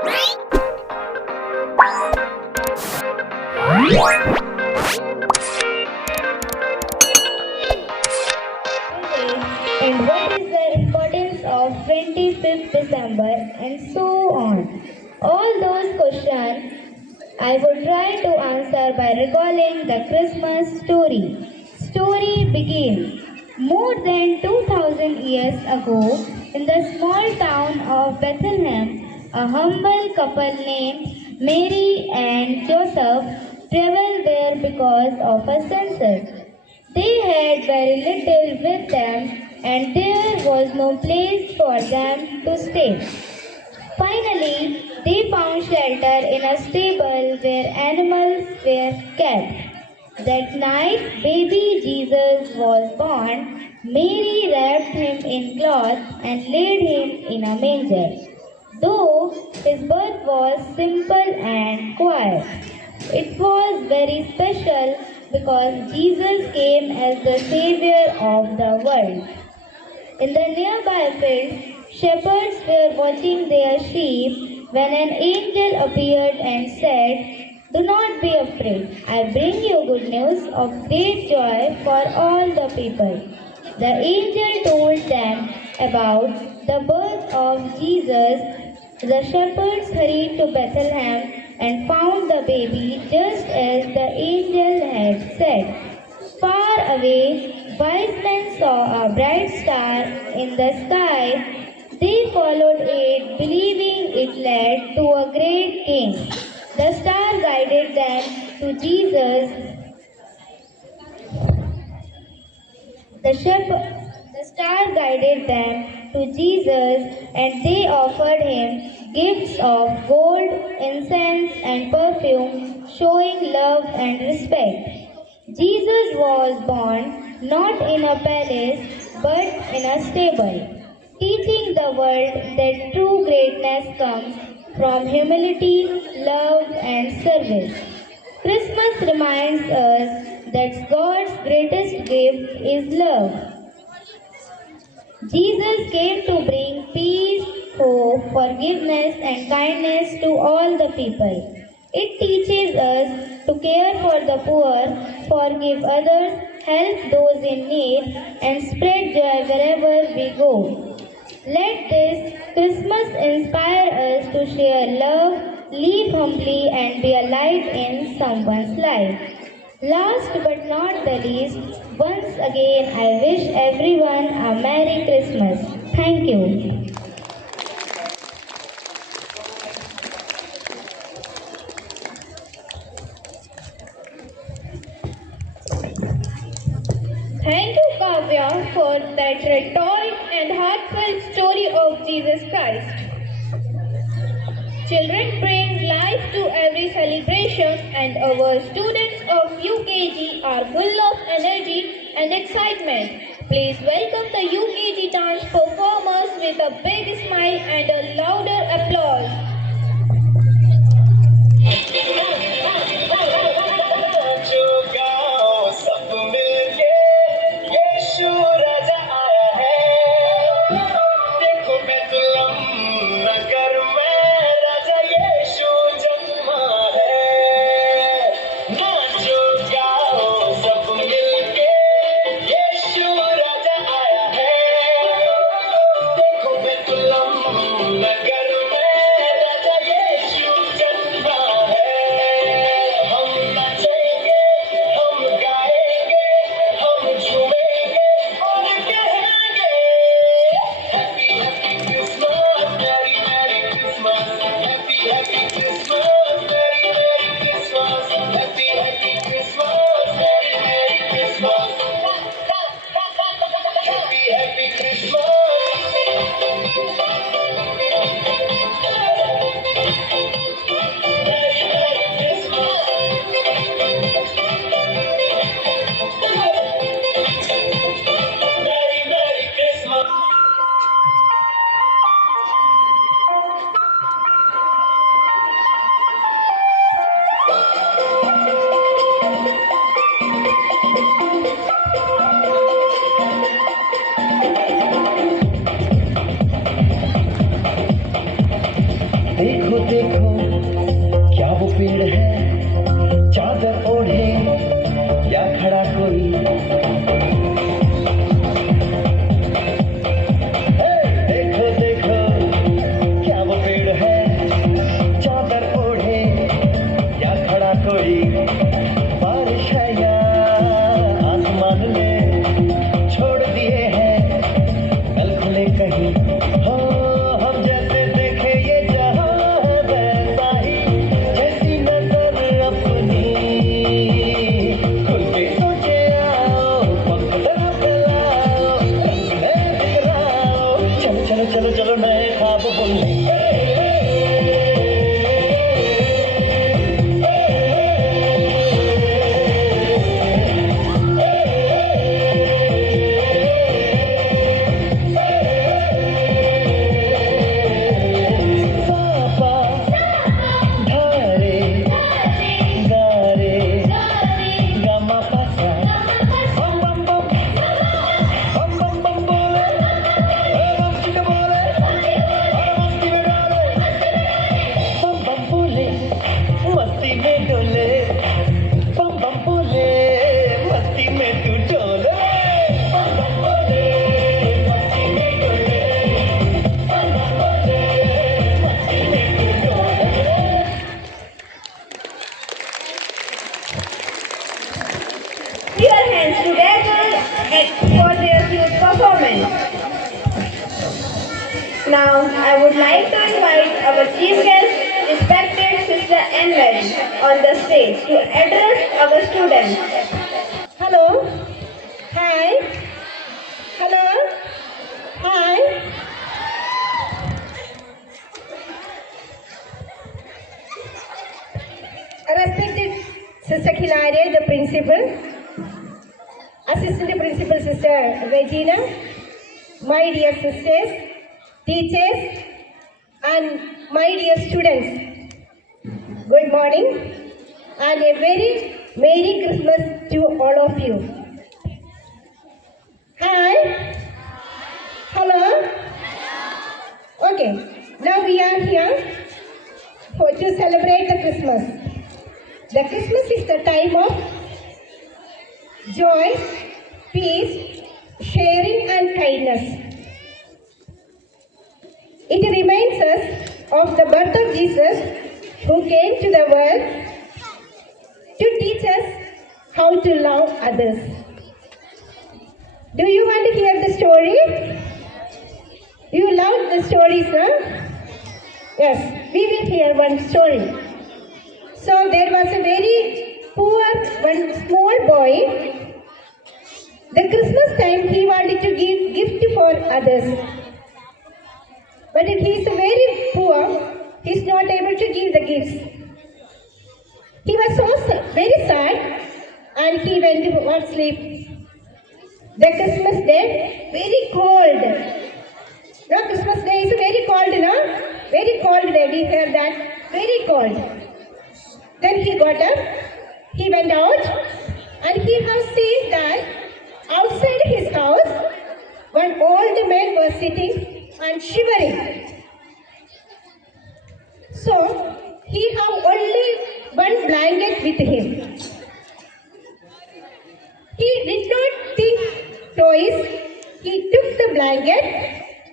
And what is the importance of 25th December and so on. All those questions I would try to answer by recalling the Christmas story. Story begins more than 2000 years ago in the small town of Bethlehem. A humble couple named Mary and Joseph traveled there because of a census. They had very little with them, and there was no place for them to stay. Finally, they found shelter in a stable where animals were kept. That night, baby Jesus was born. Mary wrapped him in cloth and laid him in a manger. Though his birth was simple and quiet, it was very special because Jesus came as the Savior of the world. In the nearby fields, shepherds were watching their sheep when an angel appeared and said, "Do not be afraid. I bring you good news of great joy for all the people." The angel told them about the birth of Jesus. The shepherds hurried to Bethlehem and found the baby just as the angel had said. Far away, wise men saw a bright star in the sky. They followed it, believing it led to a great king. The star guided them to Jesus. The star guided them to Jesus, and they offered him gifts of gold, incense, and perfume, showing love and respect. Jesus was born not in a palace but in a stable, teaching the world that true greatness comes from humility, love, and service. Christmas reminds us that God's greatest gift is love. Jesus came to bring peace, hope, forgiveness, and kindness to all the people. It teaches us to care for the poor, forgive others, help those in need, and spread joy wherever we go. Let this Christmas inspire us to share love, live humbly, and be a light in someone's life. Last but not the least, once again I wish everyone a Merry Christmas. Thank you. Thank you, Kavya, for that rhetoric and heartfelt story of Jesus Christ. Children bring life to every celebration, and our students of UKG are full of energy and excitement. Please welcome the UKG dance performers with a big smile and a louder applause. नगर देखो देखो क्या वो पेड़ है, चादर ओढ़े या खड़ा कोई। देखो देखो क्या वो पेड़ है, चादर ओढ़े या खड़ा कोई। बारिश है या आसमान ने छोड़ दिए हैं कल खुले कहीं। हो हम जैसे देखे ये जहां वैसा ही, जैसी नजर अपनी खुल के सोचे आओ, पंख तरह फैलाओ, रंग में बिखराओ। चलो चलो चलो चलो नए ख्वाब बुनने। मस्ती में डोले बम बम बोले, मस्ती में तू डोले। बम बम बोले मस्ती में डोले, बम बम बोले मस्ती में तू डोले। Put your hands together for their cute performance. Now, I would like to invite our chief guest, respected Sister Anne Mary, on the stage to address our students. Hello. Hi. Hello. Hi. Respected Sister Khilare, the principal, Assistant Principal Sister Regina, my dear sisters, teachers, and my dear students, good morning and a very Merry Christmas to all of you. Hi. Hello. Okay. Now we are here to celebrate the Christmas. The Christmas is the time of joy, peace, sharing and kindness. It reminds us of the birth of Jesus, who came to the world to teach us how to love others. Do you want to hear the story? You love the stories, huh? Yes, we will hear one story. So there was a very poor, one small boy. The Christmas time he wanted to give gift for others. But he is very poor, he is not able to give the gifts. He was so very sad and he went to sleep. The Christmas day, very cold. No, Christmas day is very cold, no? Very cold day, we hear that. Very cold. Then he got up, he went out and he has seen that outside his house, one old man was sitting and shivering. So, he have only one blanket with him. He did not think twice. He took the blanket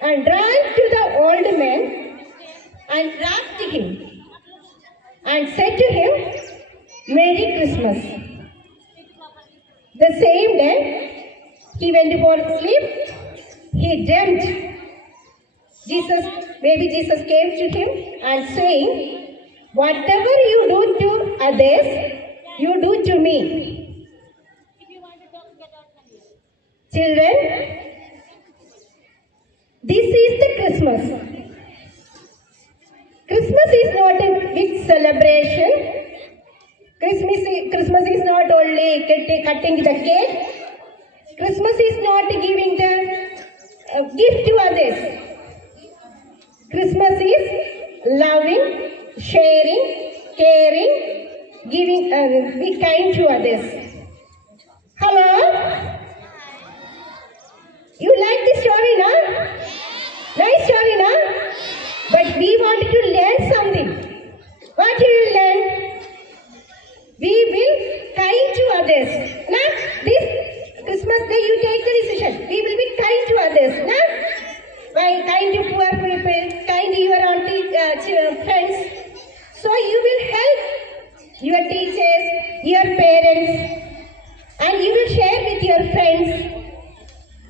and ran to the old man and wrapped him and said to him, Merry Christmas. The same day, he went for sleep. He dreamt baby Jesus came to him and saying, whatever you do to others, you do to me. Children, this is the Christmas. Christmas is not a big celebration. Christmas is not only cutting the cake. Christmas is not giving the gift to others. Christmas is loving, sharing, caring, giving, be kind to others. Hello? You like the story, no? Nice story, no? But we wanted to learn something. friends. So you will help your teachers, your parents, and you will share with your friends,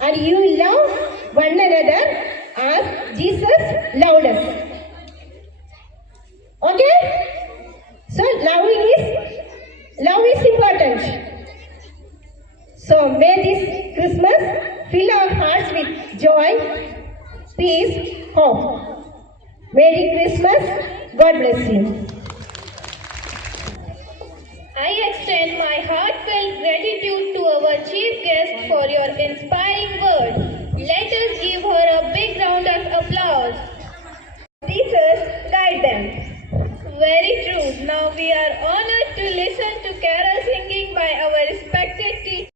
and you will love one another as Jesus loved us. Okay? So love is important. So may this Christmas fill our hearts with joy, peace, hope. Merry Christmas. God bless you. I extend my heartfelt gratitude to our chief guest for your inspiring words. Let us give her a big round of applause. Teachers, guide them. Very true. Now we are honored to listen to carol singing by our respected teachers.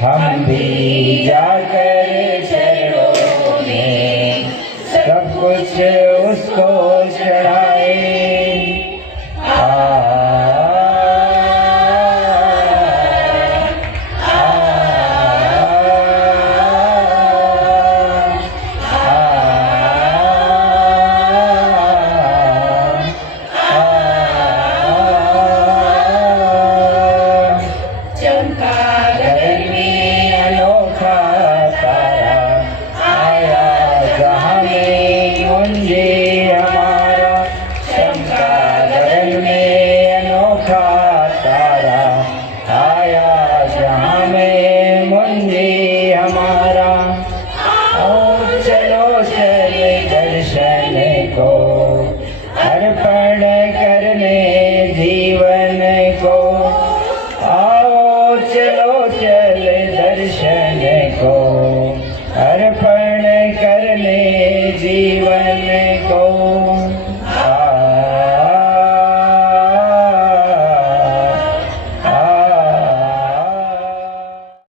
हम भी जाकर